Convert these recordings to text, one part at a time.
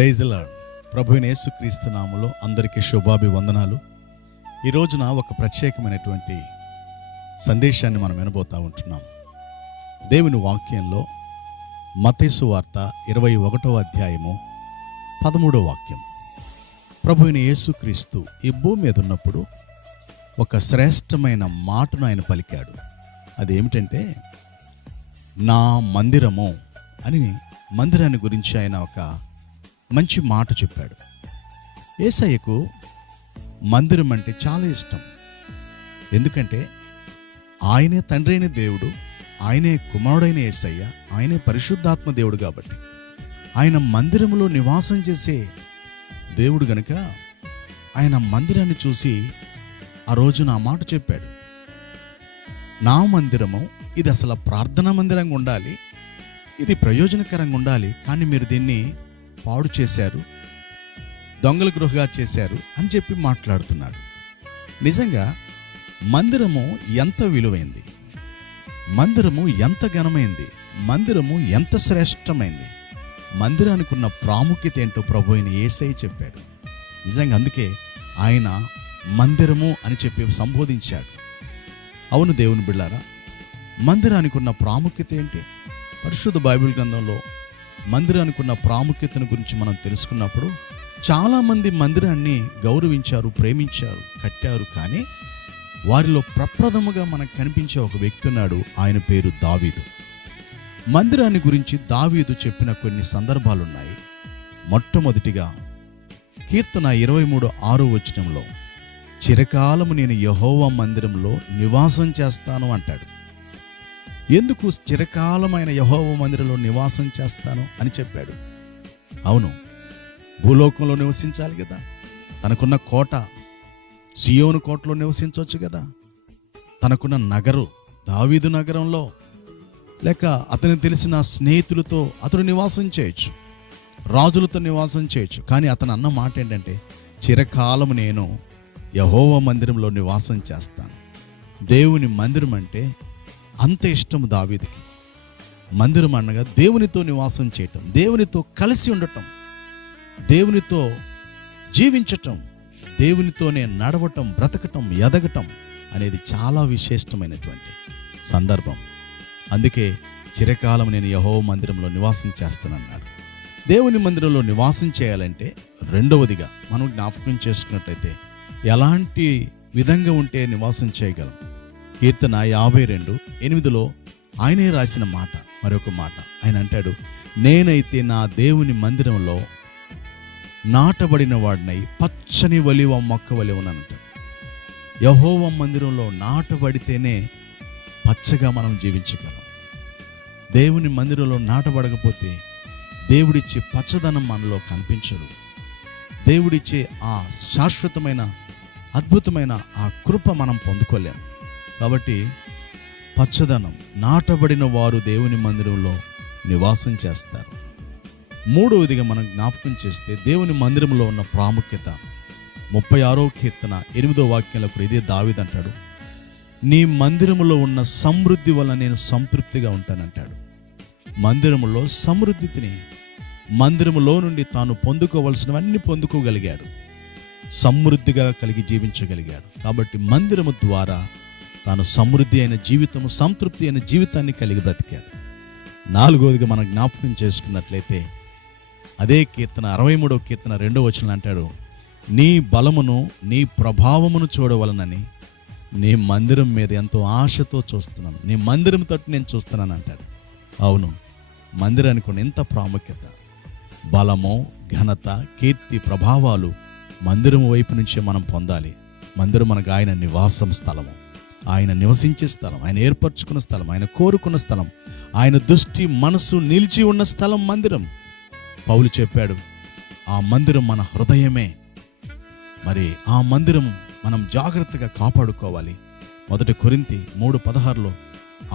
Praise the lord. ప్రభువైన యేసుక్రీస్తు నామములో అందరికీ శుభాభివందనాలు. ఈ రోజున ఒక ప్రత్యేకమైనటువంటి సందేశాన్ని మనం వినబోతూ ఉంటున్నాం. దేవుని వాక్యంలో మత్తయి సువార్త 21వ అధ్యాయము 13వ వాక్యం. ప్రభువైన యేసుక్రీస్తు ఈ భూమి మీద ఉన్నప్పుడు ఒక శ్రేష్టమైన మాటను ఆయన పలికాడు. అదేమిటంటే, నా మందిరము అని మందిరాన్ని గురించి ఆయన ఒక మంచి మాట చెప్పాడు. యేసయ్యకు మందిరం అంటే చాలా ఇష్టం. ఎందుకంటే ఆయనే తండ్రి అయిన దేవుడు, ఆయనే కుమారుడైన యేసయ్య, ఆయనే పరిశుద్ధాత్మ దేవుడు. కాబట్టి ఆయన మందిరంలో నివాసం చేసే దేవుడు గనుక ఆయన మందిరాన్ని చూసి ఆ రోజున ఆ మాట చెప్పాడు. నా మందిరము ఇది అసలు ప్రార్థనా మందిరంగా ఉండాలి, ఇది ప్రయోజనకరంగా ఉండాలి, కానీ మీరు దీన్ని పాడు చేశారు, దొంగల గృహగా చేశారు అని చెప్పి మాట్లాడుతున్నాడు. నిజంగా మందిరము ఎంత విలువైంది, మందిరము ఎంత ఘనమైంది, మందిరము ఎంత శ్రేష్టమైంది, మందిరానికి ఉన్న ప్రాముఖ్యత ఏంటో ప్రభు అయిన యేసయ్య చెప్పాడు. నిజంగా అందుకే ఆయన మందిరము అని చెప్పి సంబోధించాడు. అవును దేవుని బిడ్డలారా, మందిరానికి ఉన్న ప్రాముఖ్యత ఏంటి? పరిశుద్ధ బైబిల్ గ్రంథంలో మందిరానికి ఉన్న ప్రాముఖ్యతను గురించి మనం తెలుసుకున్నప్పుడు చాలామంది మందిరాన్ని గౌరవించారు, ప్రేమించారు, కట్టారు. కానీ వారిలో ప్రప్రథముగా మనకు కనిపించే ఒక వ్యక్తి ఉన్నాడు. ఆయన పేరు దావీదు. మందిరాన్ని గురించి దావీదు చెప్పిన కొన్ని సందర్భాలు ఉన్నాయి. మొట్టమొదటిగా కీర్తన 23:6 చిరకాలము నేను యెహోవా మందిరంలో నివాసం చేస్తాను అంటాడు. ఎందుకు చిరకాలమైన యెహోవా మందిరంలో నివాసం చేస్తాను అని చెప్పాడు? అవును, భూలోకంలో నివసించాలి కదా. తనకున్న కోట సియోను కోటలో నివసించవచ్చు కదా. తనకున్న నగరు దావీదు నగరంలో, లేక అతనికి తెలిసిన స్నేహితులతో అతడు నివాసం చేయొచ్చు, రాజులతో నివాసం చేయొచ్చు. కానీ అతను అన్న మాట ఏంటంటే, చిరకాలము నేను యెహోవా మందిరంలో నివాసం చేస్తాను. దేవుని మందిరం అంటే అంత ఇష్టము దావీదుకి. మందిరం అనగా దేవునితో నివాసం చేయటం, దేవునితో కలిసి ఉండటం, దేవునితో జీవించటం, దేవునితోనే నడవటం, బ్రతకటం, ఎదగటం అనేది చాలా విశేషమైనటువంటి సందర్భం. అందుకే చిరకాలం నేను యెహోవా మందిరంలో నివాసం చేస్తానన్నాడు. దేవుని మందిరంలో నివాసం చేయాలంటే రెండవదిగా మనం జ్ఞాపకం చేసుకున్నట్లయితే ఎలాంటి విధంగా ఉంటే నివాసం చేయగలం? కీర్తన 52:8 ఆయనే రాసిన మాట, మరొక మాట. ఆయన అంటాడు, నేనైతే నా దేవుని మందిరంలో నాటబడిన వాడినై పచ్చని ఒలీవ మొక్క వలె ఉన్నానంటాడు. యెహోవా మందిరంలో నాటబడితేనే పచ్చగా మనం జీవించగలం. దేవుని మందిరంలో నాటబడకపోతే దేవుడిచ్చే పచ్చదనం మనలో కనిపించదు. దేవుడిచ్చే ఆ శాశ్వతమైన అద్భుతమైన ఆ కృప మనం పొందుకోలేము. కాబట్టి పచ్చదనం, నాటబడిన వారు దేవుని మందిరంలో నివాసం చేస్తారు. మూడవదిగా మనం జ్ఞాపకం చేస్తే దేవుని మందిరంలో ఉన్న ప్రాముఖ్యత 36వ కీర్తన 8వ వాక్యంలో ఇదే దావీదు అంటాడు, నీ మందిరములో ఉన్న సమృద్ధి వల్ల నేను సంతృప్తిగా ఉంటానంటాడు. మందిరములో సమృద్ధిని, మందిరములో నుండి తాను పొందుకోవలసినవన్నీ పొందుకోగలిగాడు, సమృద్ధిగా కలిగి జీవించగలిగాడు. కాబట్టి మందిరము ద్వారా తాను సమృద్ధి అయిన జీవితము, సంతృప్తి అయిన జీవితాన్ని కలిగి బ్రతికాడు. నాలుగవదిగా మనం జ్ఞాపకం చేసుకున్నట్లయితే అదే కీర్తన 63వ కీర్తన 2వ అంటాడు, నీ బలమును నీ ప్రభావమును చూడవలనని నీ మందిరం మీద ఎంతో ఆశతో చూస్తున్నాను, నీ మందిరం తట్టు నేను చూస్తున్నాను అంటాడు. అవును, మందిరానికి ఉన్న ఎంత ప్రాముఖ్యత, బలము, ఘనత, కీర్తి, ప్రభావాలు మందిరం వైపు నుంచే మనం పొందాలి. మందిరం మనకు ఆయన నివాసం స్థలము, ఆయన నివసించే స్థలం, ఆయన ఏర్పరచుకున్న స్థలం, ఆయన కోరుకున్న స్థలం, ఆయన దృష్టి మనసు నిలిచి ఉన్న స్థలం మందిరం. పౌలు చెప్పాడు, ఆ మందిరం మన హృదయమే. మరి ఆ మందిరం మనం జాగ్రత్తగా కాపాడుకోవాలి. 1 కొరింథీ 3:16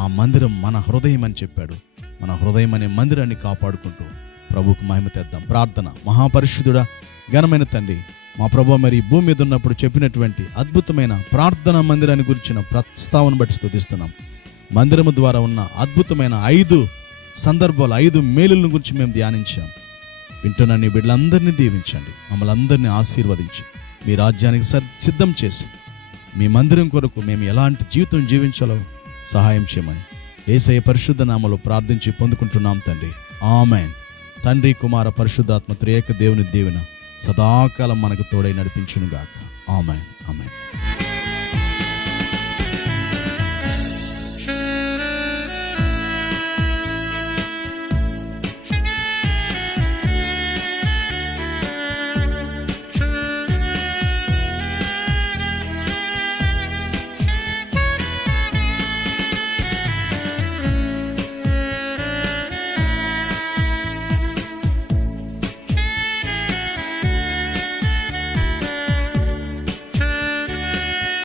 ఆ మందిరం మన హృదయం అని చెప్పాడు. మన హృదయం అనే మందిరాన్ని కాపాడుకుంటూ ప్రభువుకు మహిమ తెద్దాం. ప్రార్థన. మహాపరిశుద్ధుడా, ఘనమైన తండ్రి, మా ప్రభువా, మరి భూమి మీద ఉన్నప్పుడు చెప్పినటువంటి అద్భుతమైన ప్రార్థనా మందిరాన్ని గురించిన ప్రస్తావన బట్టి స్తుతిస్తున్నాం. మందిరము ద్వారా ఉన్న అద్భుతమైన 5 సందర్భాలు, 5 మేలుల గురించి మేము ధ్యానించాం. వింటున్న నీ బిడ్డలందరినీ దీవించండి. మమ్మల్ని అందరినీ ఆశీర్వదించి మీ రాజ్యానికి సిద్ధం చేసి మీ మందిరం కొరకు మేము ఎలాంటి జీవితం జీవించాలో సహాయం చేయమని యేసయ్య పరిశుద్ధ నామములో ప్రార్థించి పొందుకుంటున్నాం తండ్రి. ఆమేన్. తండ్రి, కుమార, పరిశుద్ధాత్మ త్రియేక దేవుని దీవెన సదాకాలం మనకు తోడై నడిపించునుగాక. ఆమేన్. ఆమేన్.